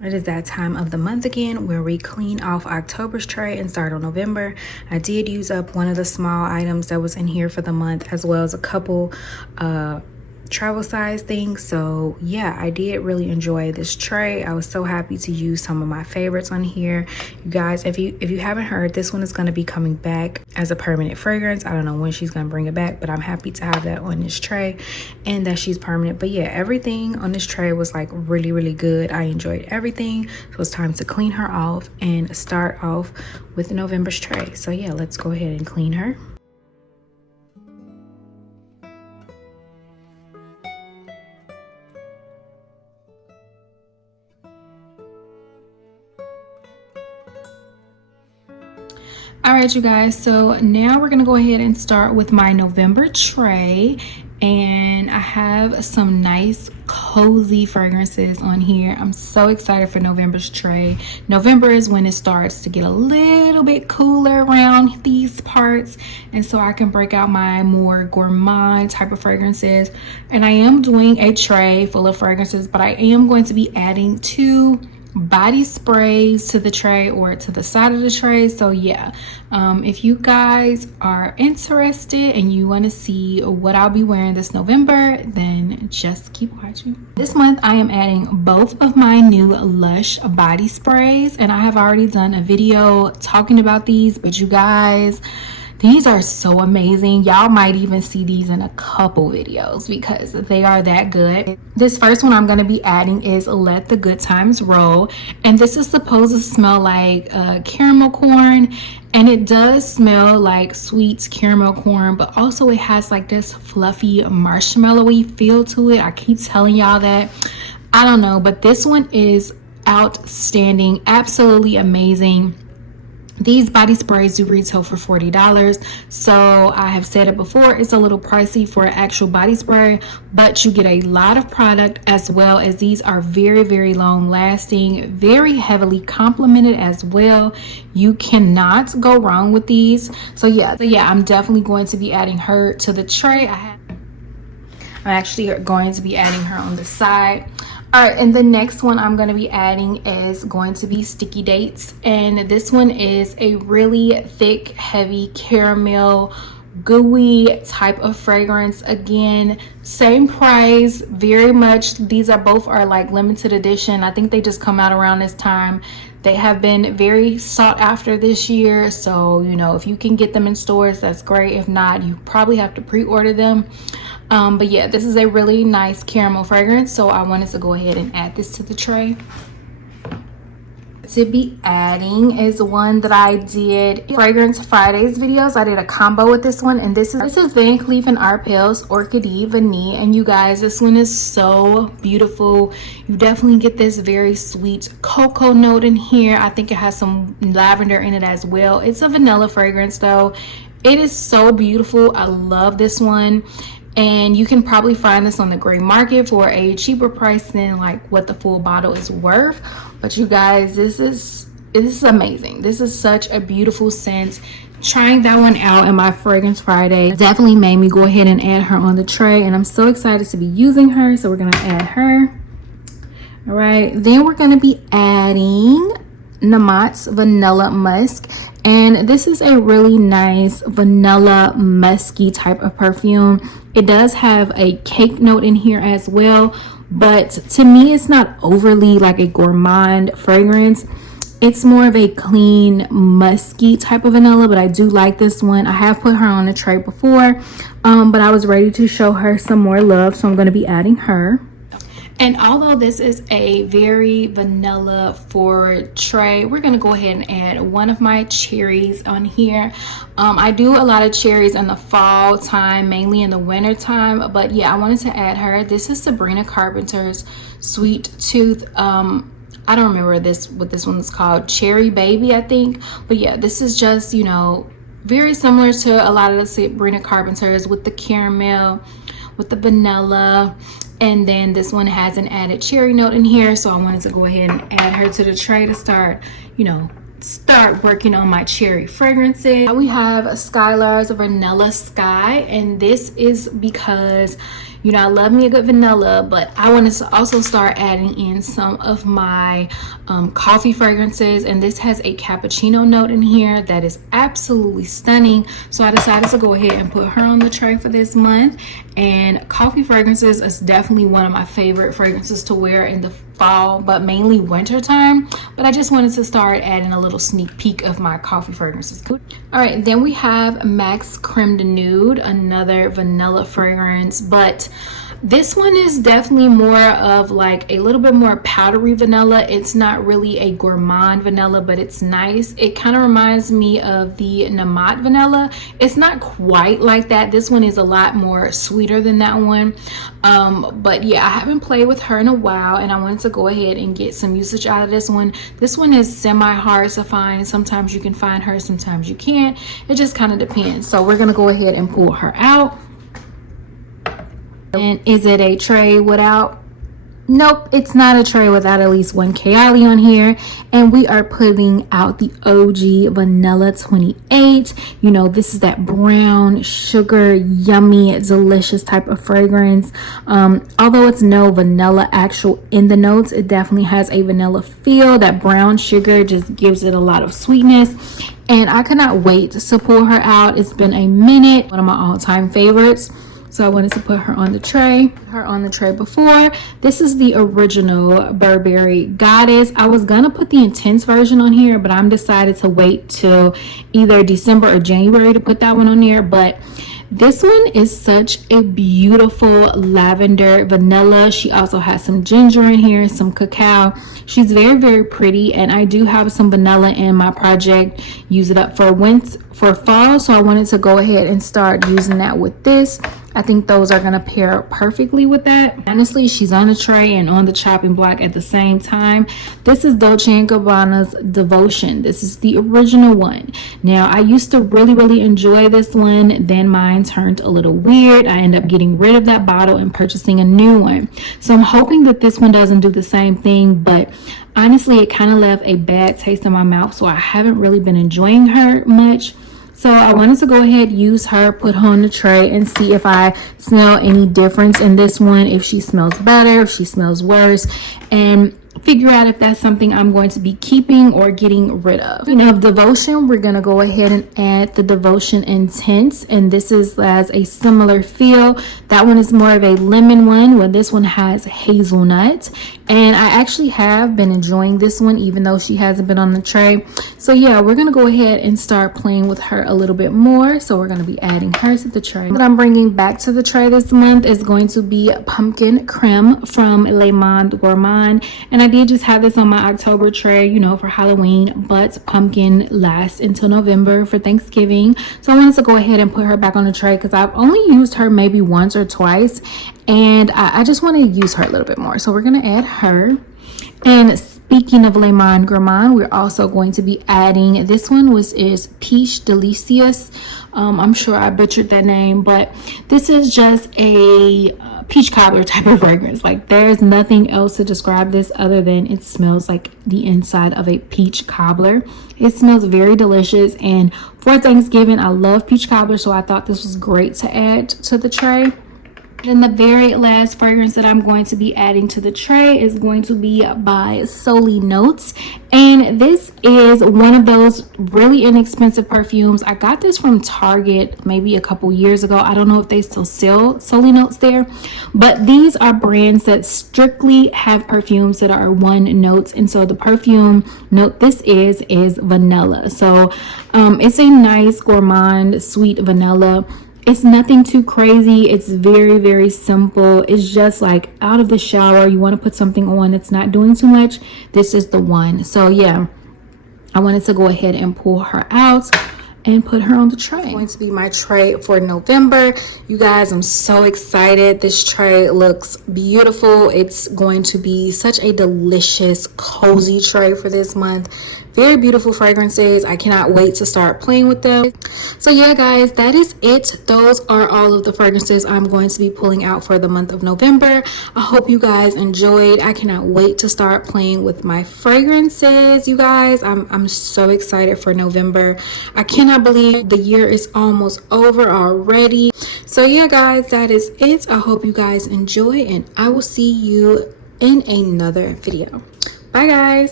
It is that time of the month again where we clean off October's tray and start on November. I did use up one of the small items that was in here for the month, as well as a couple travel size things. So yeah, I did really enjoy this tray. I was so happy to use some of my favorites on here. You guys, if you haven't heard, this one is going to be coming back as a permanent fragrance. I don't know when she's going to bring it back, but I'm happy to have that on this tray and that she's permanent. But yeah, everything on this tray was like really good. I enjoyed everything. So it's time to clean her off and start off with November's tray. So yeah, let's go ahead and clean her. All right, you guys, so now we're gonna go ahead and start with my November tray, and I have some nice cozy fragrances on here. I'm so excited for November's tray. November is when it starts to get a little bit cooler around these parts, and so I can break out my more gourmand type of fragrances. And I am doing a tray full of fragrances, but I am going to be adding 2 body sprays to the tray or to the side of the tray. So yeah, if you guys are interested and you want to see what I'll be wearing this November, then just keep watching. This month I am adding both of my new Lush body sprays, and I have already done a video talking about these, but you guys, these are so amazing. Y'all might even see these in a couple videos because they are that good. This first one I'm going to be adding is Let the Good Times Roll. And this is supposed to smell like caramel corn. And it does smell like sweet caramel corn, but also it has like this fluffy marshmallowy feel to it. I keep telling y'all that. I don't know, but this one is outstanding. Absolutely amazing. These body sprays do retail for $40. So I have said it before, it's a little pricey for an actual body spray, but you get a lot of product, as well as these are very long lasting, very heavily complimented as well. You cannot go wrong with these. So yeah, I'm definitely going to be adding her to the tray. I'm actually going to be adding her on the side. All right, and the next one I'm going to be adding is going to be Sticky Dates, and this one is a really thick, heavy caramel gooey type of fragrance. Again, same price, very much. These are both are like limited edition. I think they just come out around this time. They have been very sought after this year, so you know, if you can get them in stores, that's great. If not, you probably have to pre-order them. But yeah, this is a really nice caramel fragrance, so I wanted to go ahead and add this to the tray. To be adding is one that I did Fragrance Fridays videos. I did a combo with this one, and this is Van Cleef & Arpels Orchidee Vanille. And you guys, this one is so beautiful. You definitely get this very sweet cocoa note in here. I think it has some lavender in it as well. It's a vanilla fragrance though. It is so beautiful. I love this one. And you can probably find this on the gray market for a cheaper price than like what the full bottle is worth. But you guys, this is amazing. This is such a beautiful scent. Trying that one out in my Fragrance Friday definitely made me go ahead and add her on the tray, and I'm so excited to be using her. So we're gonna add her. All right, then we're gonna be adding Namat's Vanilla Musk, and this is a really nice vanilla musky type of perfume. It does have a cake note in here as well, but to me it's not overly like a gourmand fragrance. It's more of a clean musky type of vanilla, but I do like this one. I have put her on the tray before, but I was ready to show her some more love, so I'm going to be adding her. And although this is a very vanilla forward tray, we're gonna go ahead and add one of my cherries on here. I do a lot of cherries in the fall time, mainly in the winter time, but yeah, I wanted to add her. This is Sabrina Carpenter's Sweet Tooth. I don't remember what this one's called, Cherry Baby, I think. But yeah, this is just, you know, very similar to a lot of the Sabrina Carpenters with the caramel, with the vanilla. And then this one has an added cherry note in here, so I wanted to go ahead and add her to the tray to start, you know, start working on my cherry fragrances. Now we have Skylar's Vanilla Sky, and this is because, You know, I love me a good vanilla, but I wanted to also start adding in some of my coffee fragrances, and this has a cappuccino note in here that is absolutely stunning. So I decided to go ahead and put her on the tray for this month. And coffee fragrances is definitely one of my favorite fragrances to wear in the fall, but mainly winter time. But I just wanted to start adding a little sneak peek of my coffee fragrances. All right, then we have Max Creme de Nude, another vanilla fragrance, but this one is definitely more of like a little bit more powdery vanilla. It's not really a gourmand vanilla, but it's nice. It kind of reminds me of the Namat vanilla. It's not quite like that. This one is a lot more sweeter than that one. But yeah, I haven't played with her in a while, and I wanted to go ahead and get some usage out of this one. This one is semi hard to find. Sometimes you can find her, sometimes you can't. It just kind of depends. So we're gonna go ahead and pull her out. And is it a tray without? Nope, it's not a tray without at least one Kayali on here. And we are putting out the OG Vanilla 28. You know, this is that brown sugar, yummy, delicious type of fragrance. Although it's no vanilla actual in the notes, it definitely has a vanilla feel. That brown sugar just gives it a lot of sweetness. And I cannot wait to pull her out. It's been a minute. One of my all-time favorites. So I wanted to put her on the tray. Before. This is the original Burberry Goddess. I was gonna put the intense version on here, but I'm decided to wait till either December or January to put that one on there. But this one is such a beautiful lavender vanilla. She also has some ginger in here, some cacao. She's very, very pretty, and I do have some vanilla in my project. Use it up for fall, so I wanted to go ahead and start using that with this. I think those are gonna pair perfectly with that. Honestly, she's on the tray and on the chopping block at the same time. This is Dolce & Gabbana's Devotion. This is the original one. Now, I used to really enjoy this one. Then mine turned a little weird. I ended up getting rid of that bottle and purchasing a new one. So I'm hoping that this one doesn't do the same thing, but honestly, it kind of left a bad taste in my mouth, so I haven't really been enjoying her much. So I wanted to go ahead, use her, put her on the tray, and see if I smell any difference in this one, if she smells better, if she smells worse, and figure out if that's something I'm going to be keeping or getting rid of. Speaking of Devotion, we're going to go ahead and add the Devotion Intense, and this has a similar feel. That one is more of a lemon one, where this one has hazelnut. And I actually have been enjoying this one, even though she hasn't been on the tray. So yeah, we're going to go ahead and start playing with her a little bit more. So we're going to be adding her to the tray. What I'm bringing back to the tray this month is going to be Pumpkin Creme from Le Monde Gourmand. And I did just have this on my October tray, you know, for Halloween, but pumpkin lasts until November for Thanksgiving. So I wanted to go ahead and put her back on the tray because I've only used her maybe once or twice, and I just want to use her a little bit more. So we're going to add her. And speaking of Le Monde Gourmand, we're also going to be adding this one, which is Peach Delicious. I'm sure I butchered that name, but this is just a peach cobbler type of fragrance. Like, there's nothing else to describe this other than it smells like the inside of a peach cobbler. It smells very delicious, and for Thanksgiving, I love peach cobbler, so I thought this was great to add to the tray. Then the very last fragrance that I'm going to be adding to the tray is going to be by Soli Notes, and this is one of those really inexpensive perfumes. I got this from Target maybe a couple years ago. I don't know if they still sell Soli Notes there, but these are brands that strictly have perfumes that are one notes, and so the perfume note this is vanilla. So it's a nice gourmand sweet vanilla. It's nothing too crazy. It's very, very simple. It's just like out of the shower, you want to put something on that's not doing too much. This is the one. So yeah, I wanted to go ahead and pull her out and put her on the tray. It's going to be my tray for November. You guys, I'm so excited. This tray looks beautiful. It's going to be such a delicious, cozy tray for this month. Very beautiful fragrances. I cannot wait to start playing with them. So yeah, guys, that is it. Those are all of the fragrances I'm going to be pulling out for the month of November. I hope you guys enjoyed. I cannot wait to start playing with my fragrances, you guys. I'm so excited for November. I cannot believe the year is almost over already. So So yeah guys, that is it. I hope you guys enjoy, and I will see you in another video. Bye guys.